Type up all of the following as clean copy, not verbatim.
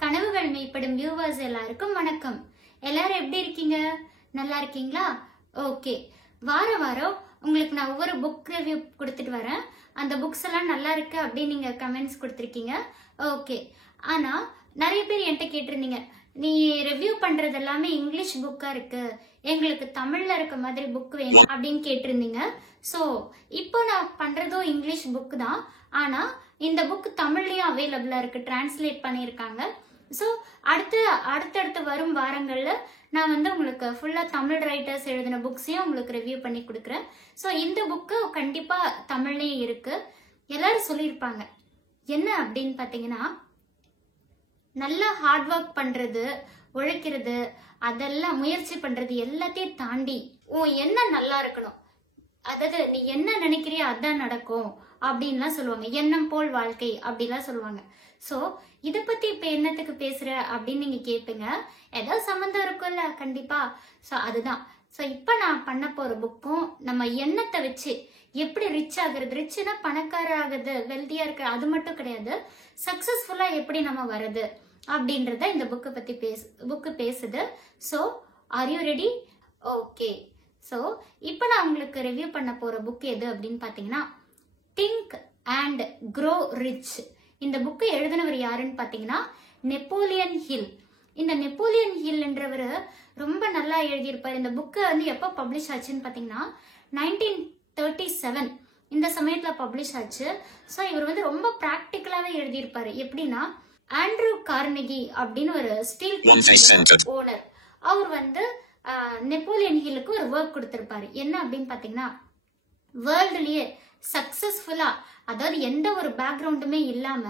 கனவுகள் மெய்ப்படும் வியூவர்ஸ் எல்லாருக்கும் வணக்கம். எல்லாரும் எப்படி இருக்கீங்க? நல்லா இருக்கீங்களா? ஓகே. வாரம் உங்களுக்கு நான் ஒவ்வொரு புக் ரிவ்யூ கொடுத்துட்டு வரேன். அந்த புக்ஸ் எல்லாம் நல்லா இருக்கு அப்படின்னு நீங்க கமெண்ட்ஸ் கொடுத்துருக்கீங்க. ஓகே. ஆனா நிறைய பேர் என்கிட்ட கேட்டிருந்தீங்க, நீ ரிவ்யூ பண்றது எல்லாமே இங்கிலீஷ் புக்கா இருக்கு, எங்களுக்கு தமிழ்ல இருக்க மாதிரி புக் வேணும் அப்படின்னு கேட்டிருந்தீங்க. ஸோ இப்போ நான் பண்றதும் இங்கிலீஷ் புக் தான். ஆனா இந்த புக் தமிழ்லயும் அவைலபிளா இருக்கு, டிரான்ஸ்லேட் பண்ணியிருக்காங்க. ஸோ அடுத்தடுத்து வரும் வாரங்கள்ல நான் உங்களுக்கு ஃபுல்லா தமிழ் ரைட்டர்ஸ் எழுதின புக்ஸையும் உங்களுக்கு ரிவ்யூ பண்ணி கொடுக்குறேன். ஸோ இந்த புக்கு கண்டிப்பா தமிழ்லயும் இருக்கு. எல்லாரும் சொல்லியிருப்பாங்க என்ன அப்படின்னு பாத்தீங்கன்னா, நல்லா ஹார்ட் ஒர்க் பண்றது, உழைக்கிறது, அதெல்லாம் முயற்சி பண்றது எல்லாத்தையும் தாண்டி உன் எண்ணம் நல்லா இருக்கணும். அதாவது நீ என்ன நினைக்கிறியோ அதான் நடக்கும் அப்படின்லாம் சொல்லுவாங்க. எண்ணம் போல் வாழ்க்கை அப்படிலாம் சொல்லுவாங்க. ஸோ இதை பத்தி இப்ப என்னத்துக்கு பேசுற அப்படின்னு நீங்க கேட்பீங்க. ஏதாவது சம்மந்தம் இருக்கும்ல, கண்டிப்பா. ஸோ அதுதான். ஸோ இப்ப நான் பண்ண போற புக்கும் நம்ம எண்ணத்தை வச்சு எப்படி ரிச் ஆகுறது, ரிச்னா பணக்கார ஆகுது, வெல்தியா இருக்கு, அது மட்டும் கிடையாது, சக்சஸ்ஃபுல்லா எப்படி நம்ம வருது அப்படின்றத இந்த புக்கு பேசுது. So are you ready? Okay. So இப்போ நான் உங்களுக்கு ரிவ்யூ பண்ண போற புக் எது அப்படின்னு பாத்தீங்கன்னா, திங்க் அண்ட் க்ரோ ரிச். இந்த புக்கை எழுதினவர் யாருன்னு பாத்தீங்கன்னா நெப்போலியன் ஹில். இந்த நெப்போலியன் ஹில்ன்றவர் ரொம்ப நல்லா எழுதியிருப்பார். இந்த புக்கு எப்போ பப்ளிஷ் ஆச்சுன்னு பாத்தீங்கன்னா 1937 இந்த சமயத்துல பப்ளிஷ் ஆச்சு. ஸோ இவர் ரொம்ப பிராக்டிக்கலாவே எழுதியிருப்பாரு. எப்படின்னா, ஆண்ட்ரூ கார்னெகி அப்படின்னு ஒரு ஸ்டீல் ஓனர், அவர் நெப்போலியன் ஹில்லுக்கு ஒரு ஒர்க் கொடுத்திருப்பாரு. என்ன அப்படின்னு பாத்தீங்கன்னா, வேர்ல்டுலயே சக்சஸ்ஃபுல்லா, அதாவது எந்த ஒரு பேக்ரவுண்டுமே இல்லாம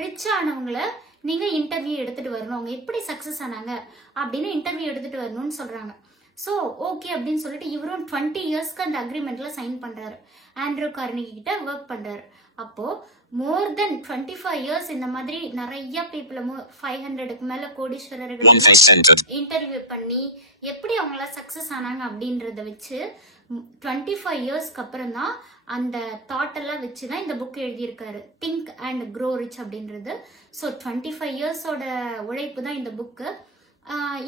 ரிச் ஆனவங்களை நீங்க இன்டர்வியூ எடுத்துட்டு வரணும், அவங்க எப்படி சக்சஸ் ஆனாங்க அப்படின்னு இன்டர்வியூ எடுத்துட்டு வரணும்னு சொல்றாங்க. ஸோ ஓகே அப்படின்னு சொல்லிட்டு இவரும் 20 இயர்ஸ்க்கு அந்த அக்ரிமெண்ட்ல சைன் பண்றாரு. ஆண்ட்ரூ கார்னெகி கிட்ட ஒர்க் பண்றாரு. அப்போ மோர் தென் 25 இயர்ஸ் இந்த மாதிரி நிறைய பீப்புள 500க்கு மேல கோடீஸ்வரர்கள் இன்டர்வியூ பண்ணி எப்படி அவங்கள சக்சஸ் ஆனாங்க அப்படின்றத வச்சு 25 இயர்ஸ்க்கு அப்புறம் தான் அந்த தாட் எல்லாம் வச்சுதான் இந்த புக் எழுதியிருக்காரு, திங்க் அண்ட் க்ரோ ரிச் அப்படின்றது. ஸோ 25 இயர்ஸோட உழைப்பு தான் இந்த புக்கு.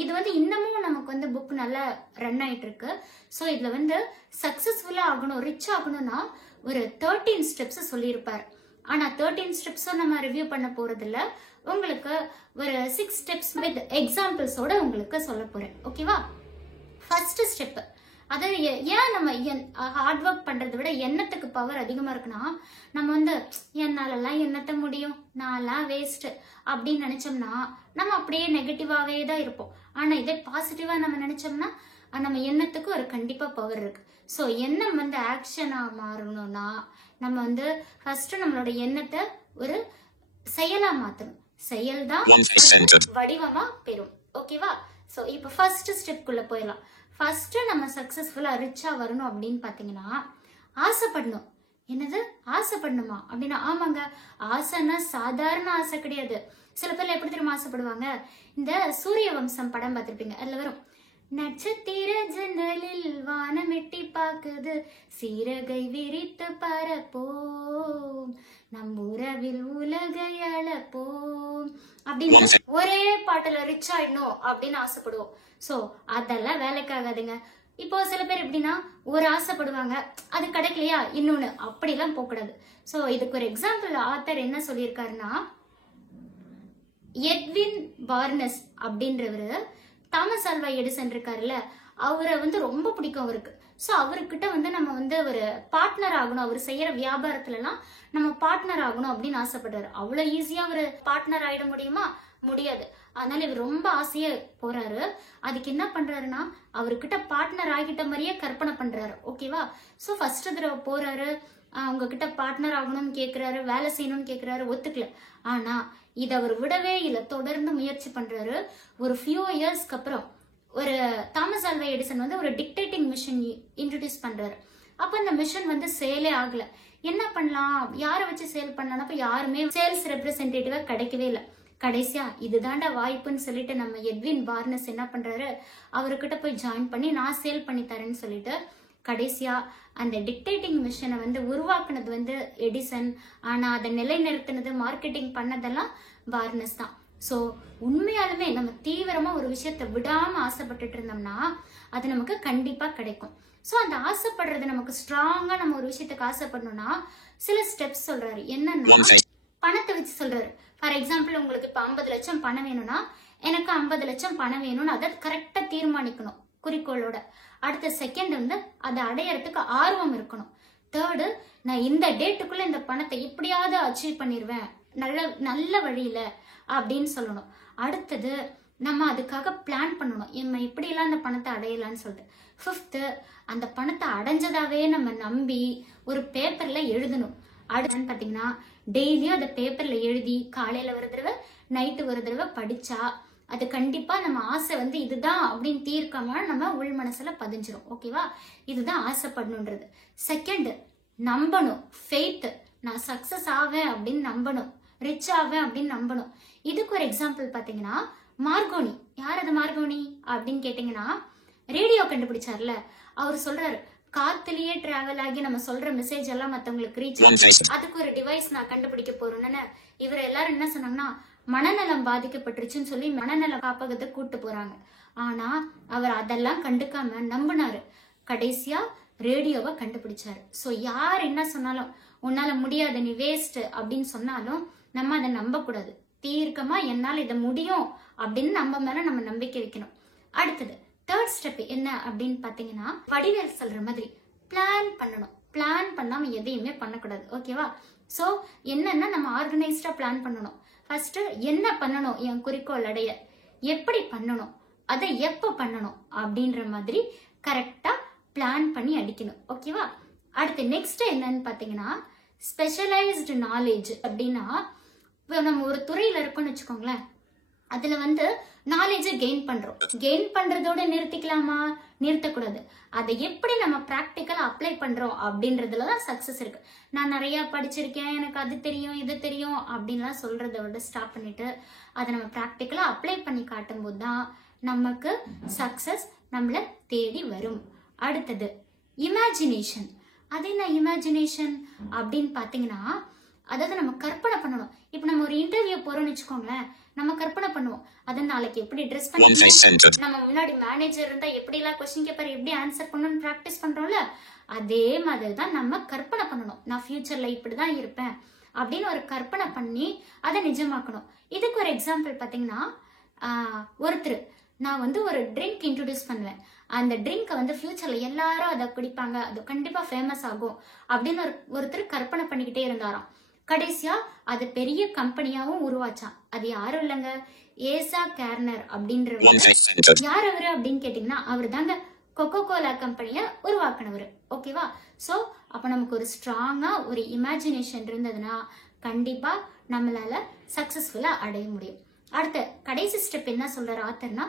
இது இன்னமும் நமக்கு புக் நல்லா ரன் ஆயிட்டு இருக்கு. ஸோ இதுல சக்சஸ்ஃபுல்லா ஆகணும், ரிச் ஆகணும்னா ஒரு 13 ஸ்டெப்ஸ் சொல்லியிருப்பாரு. ஆனா 13 ஸ்டெப்ஸும் நம்ம ரிவ்யூ பண்ண போறது இல்ல, உங்களுக்கு ஒரு 6 ஸ்டெப்ஸ் வித் எக்ஸாம்பிள்ஸோட உங்களுக்கு சொல்ல போறேன். ஓகேவா? ஃபர்ஸ்ட் ஸ்டெப், அதாவது ஏன் நம்ம ஹார்ட் ஒர்க் பண்றதை விட எண்ணத்துக்கு பவர் அதிகமா இருக்குன்னா, நம்ம என்னாலலாம் எண்ணத்த முடியும், நான்லாம் வேஸ்ட் அப்படின்னு நினைச்சோம்னா நம்ம அப்படியே நெகட்டிவாவே தான் இருப்போம். ஆனா இதே பாசிட்டிவா நம்ம நினைச்சோம்னா நம்ம எண்ணத்துக்கு ஒரு கண்டிப்பா பவர் இருக்கு. ஸோ எண்ணம் ஆக்ஷனா மாறணும்னா நம்ம ஃபர்ஸ்ட் நம்மளோட எண்ணத்தை ஒரு செயலா மாத்தணும். செயல் தான் வடிவமா பெறும். ஓகேவா? ஸோ இப்போ ஃபர்ஸ்ட் ஸ்டெப்குள்ள போயிடலாம். ஃபர்ஸ்ட் நம்ம சக்சஸ்ஃபுல்லா ரிச்சா வரணும் அப்படின்னு பாத்தீங்கன்னா, ஆசைப்படணும். என்னது ஆசைப்படணுமா அப்படின்னா, ஆமாங்க, ஆசைன்னா சாதாரண ஆசை கிடையாது. சில பேர் எப்படி தெரியுமா ஆசைப்படுவாங்க, இந்த சூரிய வம்சம் படம் பார்த்திருப்பீங்க, அதுல வரும், நட்சத்திர ஜன்னலில் வானம் எட்டி பாக்குது, சீரகை விரித்து பரப்போம், நம் உறவில் உலகை அளப்போம் அப்படின்னு ஒரே பாட்டுல ரிச் ஆயிடணும் அப்படின்னு ஆசைப்படுவோம். சோ அதெல்லாம் வேலைக்காகாதுங்க. இப்போ சில பேர் எப்படின்னா, ஒரு ஆசைப்படுவாங்க, அது கிடைக்கலையா இன்னொன்னு, அப்படிலாம் போக கூடாது. சோ இதுக்கு ஒரு எக்ஸாம்பிள் ஆத்தர் என்ன சொல்லியிருக்காருன்னா, எட்வின் பார்னஸ் அப்படின்றவரு தாமஸ் ஆல்வா எடிசன் இருக்காருல்ல, அவரை ரொம்ப பிடிக்கும் அவருக்கு. ஸோ அவர்கிட்ட நம்ம ஒரு பார்ட்னர் ஆகணும், அவர் செய்யற வியாபாரத்துல எல்லாம் நம்ம பார்ட்னர் ஆகணும் அப்படின்னு ஆசைப்படுறாரு. அவ்வளவு ஈஸியா ஒரு பார்ட்னர் ஆயிட முடியுமா? முடியாது. அதனால இவர் ரொம்ப ஆசையா போறாரு. அதுக்கு என்ன பண்றாருன்னா, அவர்கிட்ட பார்ட்னர் ஆகிட்ட மாதிரியே கற்பனை பண்றாரு. ஓகேவா? ஸோ ஃபர்ஸ்ட் தடவை போறாரு, உங்ககிட்ட பார்ட்னர் ஆகணும்னு கேட்கிறாரு, வேலை செய்யணும்னு கேட்கிறாரு, ஒத்துக்கல. ஆனா இதை அவர் விடவே இல்லை, தொடர்ந்து முயற்சி பண்றாரு. ஒரு ஃபியூ இயர்ஸ்க்கு அப்புறம் ஒரு தாமஸ் ஆல்வா எடிசன் ஒரு டிக்டேட்டிங் மிஷின் இன்ட்ரோடியூஸ் பண்றாரு. அப்ப அந்த மிஷின் சேலே ஆகல. என்ன பண்ணலாம், யாரை வச்சு சேல் பண்ணலாம்? அப்ப யாருமே சேல்ஸ் ரெப்ரசன்டேட்டிவா கிடைக்கவே இல்லை. கடைசியா இதுதாண்டா வாய்ப்புன்னு சொல்லிட்டு நம்ம எட்வின் பார்னஸ் என்ன பண்றாரு, அவர்கிட்ட போய் ஜாயின் பண்ணி நான் சேல் பண்ணி தரேன்னு சொல்லிட்டு கடைசியா அந்த டிக்டேட்டிங் மிஷினை உருவாக்குனது எடிசன். ஆனா அதை நிலைநிறுத்தினது, மார்க்கெட்டிங் பண்ணதெல்லாம் பார்னஸ் தான். ஸோ உண்மையாலுமே நம்ம தீவிரமா ஒரு விஷயத்த விடாம ஆசைப்பட்டுட்டு இருந்தோம்னா அது நமக்கு கண்டிப்பா கிடைக்கும். ஸோ அந்த ஆசைப்படுறது நமக்கு ஸ்ட்ராங்கா நம்ம ஒரு விஷயத்துக்கு ஆசைப்படணும்னா சில ஸ்டெப்ஸ் சொல்றாரு. என்னன்னா பணத்தை வச்சு சொல்றாரு. ஃபார் எக்ஸாம்பிள் உங்களுக்கு இப்ப 50 லட்சம் பணம் வேணும்னா எனக்கு 50 லட்சம் பணம் வேணும்னு அதை கரெக்டா தீர்மானிக்கணும் குறிக்கோளோட. அடுத்த செகண்ட் வந்து அதை அடையறதுக்கு ஆர்வம் இருக்கணும். தேர்டு, நான் இந்த டேட்டுக்குள்ள இந்த பணத்தை எப்படியாவது அச்சீவ் பண்ணிடுவேன் நல்ல வழியில அப்படின்னு சொல்லணும். அடுத்தது நம்ம அதுக்காக பிளான் பண்ணணும், நம்ம இப்படியெல்லாம் அந்த பணத்தை அடையலான்னு சொல்லிட்டு. ஃபிஃப்த்து, அந்த பணத்தை அடைஞ்சதாவே நம்ம நம்பி ஒரு பேப்பர்ல எழுதணும். அடுத்து பாத்தீங்கன்னா டெய்லியும் அந்த பேப்பர்ல எழுதி காலையில ஒரு தடவை நைட்டு ஒரு தடவை படிச்சா அது கண்டிப்பா நம்ம ஆசை வந்து இதுதான் அப்படின்னு தீர்க்காம நம்ம உள் மனசுல பதிஞ்சிரும். ஓகேவா? இதுதான் ஆசைப்படணுன்றது. செகண்ட், நம்பணும். ஃபெய்த், நான் சக்சஸ் ஆவேன் அப்படின்னு நம்பணும், ரிச் ஆவேன் அப்படின்னு நம்பணும். இதுக்கு ஒரு எக்ஸாம்பிள் பாத்தீங்கன்னா மார்கோனி. யார் அது மார்கோனி அப்படின்னு கேட்டீங்கன்னா ரேடியோ கண்டுபிடிச்சார்ல, அவர் சொல்றாரு காத்துலயே டிராவல் ஆகி நம்ம சொல்ற மெசேஜ் எல்லாம் மத்தவங்களுக்கு ரீச் ஆகும், அதுக்கு ஒரு டிவைஸ் நான் கண்டுபிடிக்க போறேன்னு. இவர் எல்லாரும் என்ன சொன்னாங்கன்னா மனநலம் பாதிக்கப்பட்டுருச்சுன்னு சொல்லி மனநல காப்பகத்தை கூட்டு போறாங்க. ஆனா அவர் அதெல்லாம் கண்டுக்காம நம்பினாரு. கடைசியா ரேடியோவை கண்டுபிடிச்சாரு. சோ யார் என்ன சொன்னாலும் உன்னால முடியாது நீ வேஸ்ட் அப்படின்னு சொன்னாலும் நம்ம அதை நம்ப கூடாது. தீர்க்கமா என்னால இதை முடியும் அப்படின்னு நம்ம மேல நம்ம நம்பிக்கை வைக்கணும். அடுத்தது தேர்ட் ஸ்டெப் என்ன அப்படின்னு பாத்தீங்கன்னா வடிவேல் சொல்ற மாதிரி பிளான் பண்ணணும். பிளான் பண்ணாம எதையுமே பண்ணக்கூடாது. ஓகேவா? சோ என்னன்னா நம்ம ஆர்கனைஸ்டா பிளான் பண்ணணும். ஃபர்ஸ்ட் என்ன பண்ணணும், என் குறிக்கோள் அடைய எப்படி பண்ணணும், அதை எப்ப பண்ணணும் அப்படின்ற மாதிரி கரெக்டா பிளான் பண்ணி அடிக்கணும். ஓகேவா? அடுத்து நெக்ஸ்ட் என்னன்னு பாத்தீங்கன்னா ஸ்பெஷலைஸ்டு நாலேஜ். அப்படின்னா நம்ம ஒரு துறையில இருக்கோம்னு வச்சுக்கோங்களேன், அதுல வந்து நாலேஜ் கெயின் பண்றோம். கெயின் பண்றதோட நிறுத்திக்கலாமா? நிறுத்தக்கூடாது. அதை எப்படி நம்ம பிராக்டிக்கலா அப்ளை பண்றோம் அப்படின்றதுலதான் சக்சஸ் இருக்கு. நான் நிறைய படிச்சிருக்கேன், எனக்கு அது தெரியும் இது தெரியும் அப்படின்லாம் சொல்றதை விட ஸ்டாப் பண்ணிட்டு அதை நம்ம பிராக்டிக்கலா அப்ளை பண்ணி காட்டும் போதுதான் நமக்கு சக்சஸ் நம்மள தேடி வரும். அடுத்தது இமேஜினேஷன். அது என்ன இமேஜினேஷன் அப்படின்னு பாத்தீங்கன்னா அதாவது நம்ம கற்பனை பண்ணணும். இப்ப நம்ம ஒரு இன்டர்வியூ போறோம்னு வச்சுக்கோங்களேன், நம்ம கற்பனை பண்ணுவோம் அதை நாளைக்கு எப்படி ட்ரெஸ் பண்ணி நம்ம முன்னாடி மேனேஜர் இருந்தா எப்படி எல்லாம் கொஸ்டின் கேட்பாரு எப்படி ஆன்சர் பண்ணணும்னு பிராக்டிஸ் பண்றோம்ல, அதே மாதிரிதான் நம்ம கற்பனை பண்ணணும். நான் ஃபியூச்சர்ல இப்படிதான் இருப்பேன் அப்படின்னு ஒரு கற்பனை பண்ணி அதை நிஜமாக்கணும். இதுக்கு ஒரு எக்ஸாம்பிள் பாத்தீங்கன்னா ஒருத்தர் நான் வந்து ஒரு ட்ரிங்க் இன்ட்ரோடியூஸ் பண்ணுவேன், அந்த ட்ரிங்கை வந்து ஃபியூச்சர்ல எல்லாரும் அதை குடிப்பாங்க, அது கண்டிப்பா ஃபேமஸ் ஆகும் அப்படின்னு ஒருத்தர் கற்பனை பண்ணிக்கிட்டே இருந்தாராம். கடைசியா அது பெரிய கம்பெனியாவும் உருவாச்சான். அது யாரும் இல்லைங்க, ஏசா கேர்னர் அப்படின்றவர். யார் அவரு அப்படின்னு கேட்டீங்கன்னா அவர் தாங்க கொக்கோ கோலா கம்பெனிய உருவாக்குனவர். ஓகேவா? சோ அப்ப நமக்கு ஒரு ஸ்ட்ராங்கா ஒரு இமேஜினேஷன் இருந்ததுன்னா கண்டிப்பா நம்மளால சக்சஸ்ஃபுல்லா அடைய முடியும். அடுத்த கடைசி ஸ்டெப் என்ன சொல்றாரு ஆத்தர்னா,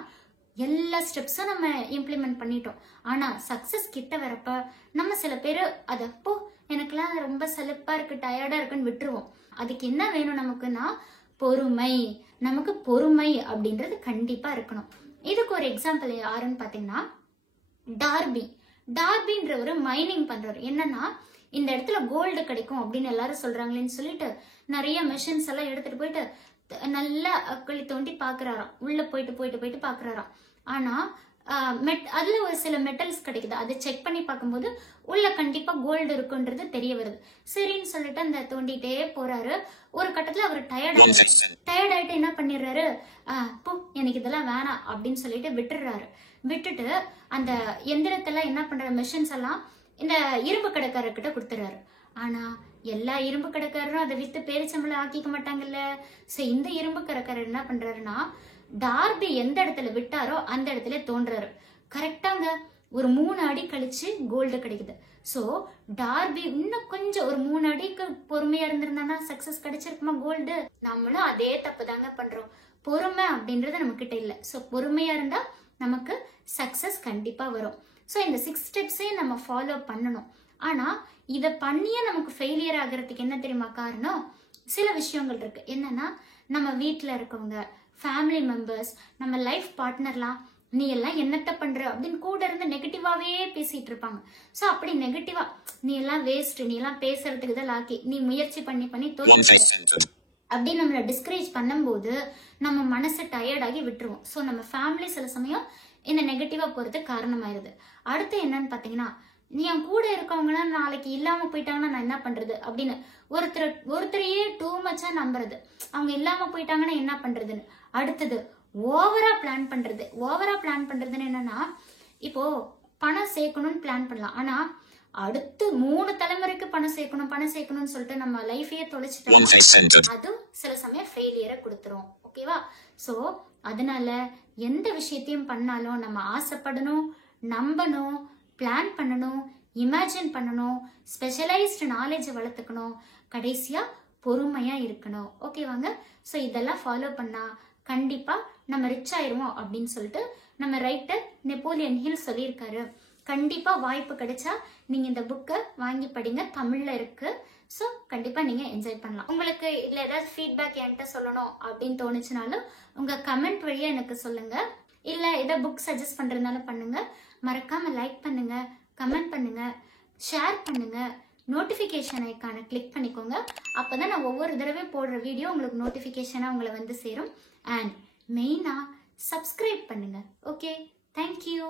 எல்லா ஸ்டெப்ஸும் நம்ம இம்ப்ளிமெண்ட் பண்ணிட்டோம், ஆனா சக்சஸ் கிட்ட வரப்ப நம்ம சில பேரு அத போ எனக்குலாம் ரொம்ப சலிப்பா இருக்கு டயர்டா இருக்குன்னு விட்டுருவோம். அதுக்கு என்ன வேணும் நமக்குன்னா பொறுமை. நமக்கு பொறுமை அப்படின்றது கண்டிப்பா இருக்கணும். இதுக்கு ஒரு எக்ஸாம்பிள் யாருன்னு பாத்தீங்கன்னா டார்பின்ற ஒரு மைனிங் பண்றாரு. என்னன்னா இந்த இடத்துல கோல்டு கிடைக்கும் அப்படின்னு எல்லாரும் சொல்றாங்களேன்னு சொல்லிட்டு நிறைய மெஷின்ஸ் எல்லாம் எடுத்துட்டு போயிட்டு நல்லா குழி தோண்டி பாக்குறாராம், உள்ள போயிட்டு பாக்குறாராம். ஆனா அதுல ஒரு சில மெட்டல்ஸ் கிடைக்குது, அதை செக் பண்ணி பார்க்கும்போது உள்ள கண்டிப்பா கோல்டு இருக்குன்றது தெரிய வருது. சரின்னு சொல்லிட்டு அந்த தோண்டிட்டே போறாரு. ஒரு கட்டத்துல அவர் டயர்ட் ஆயிட்டு என்ன பண்ணிடுறாரு, போ எனக்கு இதெல்லாம் வேணாம் அப்படின்னு சொல்லிட்டு விட்டுடுறாரு. விட்டுட்டு அந்த எந்திரத்தெல்லாம் என்ன பண்றாரு, மெஷின்ஸ் எல்லாம் இந்த இரும்பு கடைக்காரர்கிட்ட கொடுத்துறாரு. ஆனா எல்லா இரும்பு கடைக்காரரும் அதை வித்து பேரிச்சம்பளம் ஆக்கிக்க மாட்டாங்கல்ல. சோ இந்த இரும்பு கடைக்காரர் என்ன பண்றாருன்னா டார்பி எந்த இடத்துல விட்டாரோ அந்த இடத்துல தோன்றாரு. கரெக்டாங்க ஒரு 3 அடி கழிச்சு கோல்டு கிடைக்குது. சோ டார்பி இன்னும் கொஞ்சம் ஒரு 3 அடிக்கு பொறுமையா இருந்திருந்தானா சக்சஸ் கிடைச்சிருக்குமா கோல்டு? நம்மளும் அதே தப்பு தாங்க பண்றோம். பொறுமை அப்படின்றது நம்ம கிட்ட இல்ல. சோ பொறுமையா இருந்தா நமக்கு சக்சஸ் கண்டிப்பா வரும். சோ இந்த 6 ஸ்டெப்ஸையும் நம்ம ஃபாலோ பண்ணணும். ஆனா இத பண்ணியே நமக்கு ஃபெயிலியர் ஆகிறதுக்கு என்ன தெரியுமா காரணம்? சில விஷயங்கள் இருக்கு. என்னன்னா நம்ம வீட்டுல இருக்கவங்க, ஃபேமிலி மெம்பர்ஸ், நம்ம லைஃப் பார்ட்னர்லாம் நீ எல்லாம் என்னத்த பண்ற அப்படின்னு கூட இருந்து நெகட்டிவாவே பேசிட்டு இருப்பாங்க. சோ அப்படி நெகட்டிவா நீ எல்லாம் வேஸ்ட், நீ எல்லாம் பேசுறதுக்கு தான் லாக்கி, நீ முயற்சி பண்ணி தோற்று அப்படி நம்மளை டிஸ்கரேஜ் பண்ணும்போது நம்ம மனசு டயர்டாகி விட்டுருவோம். ஸோ நம்ம ஃபேமிலி சில சமயம் இந்த நெகட்டிவா போறதுக்கு காரணமாயிருது. அடுத்து என்னன்னு பாத்தீங்கன்னா, நீ என் கூட இருக்கவங்களாம் நாளைக்கு இல்லாம போயிட்டாங்கன்னா நான் என்ன பண்றது அப்படின்னு ஒருத்தரையே டூ மச்சா நம்புறது. அவங்க இல்லாம போயிட்டாங்கன்னா என்ன பண்றதுன்னு. அடுத்தது ஓவரா பிளான் பண்றது. ஓவரா பிளான் பண்றதுன்னு என்னன்னா, இப்போ பணம் சேர்க்கணும்னு பிளான் பண்ணலாம். ஆனா அடுத்து 3 தலைமுறைக்கு பணம் சேர்க்கணும்னு சொல்லிட்டு நம்ம லைஃபையே தொலைச்சிட்டோம். அதுவும் சில சமயம் ஃபெயிலியரை கொடுத்துரும். ஓகேவா? சோ அதனால எந்த விஷயத்தையும் பண்ணாலும் நம்ம ஆசைப்படணும், நம்பணும், பிளான் பண்ணணும், இமேஜின் பண்ணணும், ஸ்பெஷலைஸ்டு நாலேஜ் வளர்த்துக்கணும், கடைசியா பொறுமையா இருக்கணும். ஓகேவாங்க? ஸோ இதெல்லாம் ஃபாலோ பண்ணா கண்டிப்பா நம்ம ரிச் ஆயிருவோம் அப்படின்னு சொல்லிட்டு நம்ம ரைட்டர் நெப்போலியன் ஹில் சொல்லியிருக்காரு. கண்டிப்பா வாய்ப்பு கிடைச்சா நீங்க இந்த புக்கை வாங்கி படிங்க. தமிழ்ல இருக்கு. ஸோ கண்டிப்பா நீங்க என்ஜாய் பண்ணலாம். உங்களுக்கு இதுல ஏதாவது ஃபீட்பேக் என்கிட்ட சொல்லணும் அப்படின்னு தோணுச்சுனாலும் உங்க கமெண்ட் வழியா எனக்கு சொல்லுங்க. இல்ல ஏதாவது புக் சஜஸ்ட் பண்றதுனாலும் பண்ணுங்க. மறக்காம லைக் பண்ணுங்க, கமெண்ட் பண்ணுங்க, ஷேர் பண்ணுங்க, நோட்டிபிகேஷன் ஐக்கானை கிளிக் பண்ணிக்கோங்க. அப்பதான் நான் ஒவ்வொரு தடவை போடுற வீடியோ உங்களுக்கு நோட்டிபிகேஷனா உங்களை வந்து சேரும். அண்ட் மெயினா சப்ஸ்கிரைப் பண்ணுங்க. Okay, thank you.